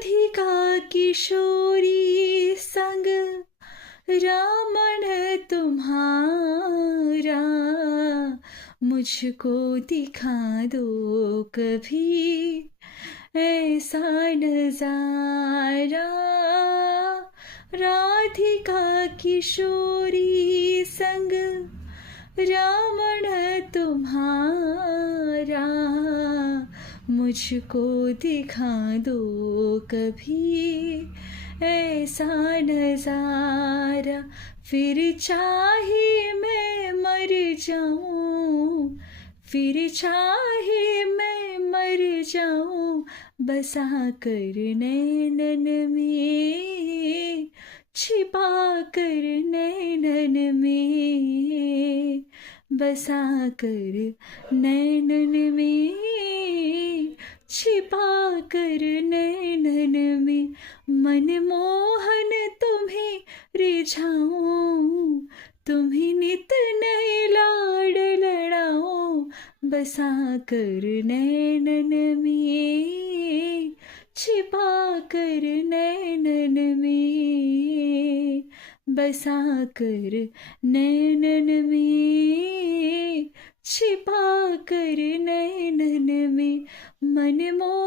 राधिका किशोरी संग रामण तुम्हारा, मुझको दिखा दो कभी ऐसा नजारा। राधिका किशोरी संग रामण तुम्हारा, मुझको दिखा दो कभी ऐसा नजारा। फिर चाहे मैं मर जाऊं, फिर चाहे मैं मर जाऊं, बसा कर नैनन में, छिपा कर नैनन में, बसा कर नैनन में, छिपा कर नैनन में। मनमोहन तुम्हें रिझाऊं, तुम्हें नित नए लाड लड़ाऊं, बसा कर नैनन में, छिपा कर नैनन में, बसा कर नैनन में, छिपा कर नैनन में। मनमोहन